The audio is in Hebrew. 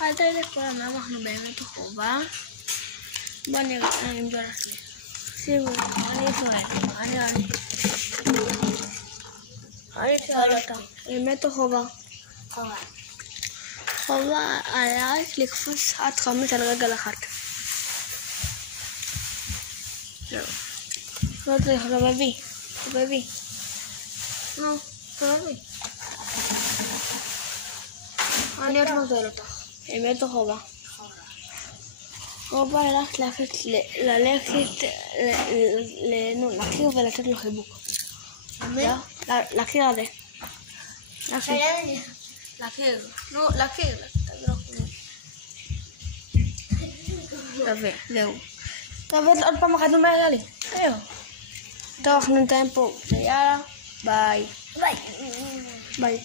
אל תלך כל הזמן, אנחנו באמת החובה. בוא נראה אם זה הולך לי. שימו, אני שואל, אני שואל אותה, באמת החובה? חובה. חובה עלייך לקפוץ עד 5 על רגל אחת. זהו. לא צריך, חבבי. נו, חבבי. אני עוד מודל אותך. באמת או חובה? חובה ללכת להכיר ולתת לו חיבוק. להכיר על זה. להכיר. נו, להכיר. זהו. טוב, עוד פעם אחת אומר לי. זהו. טוב, אנחנו נתאים פה. יאללה, ביי. ביי.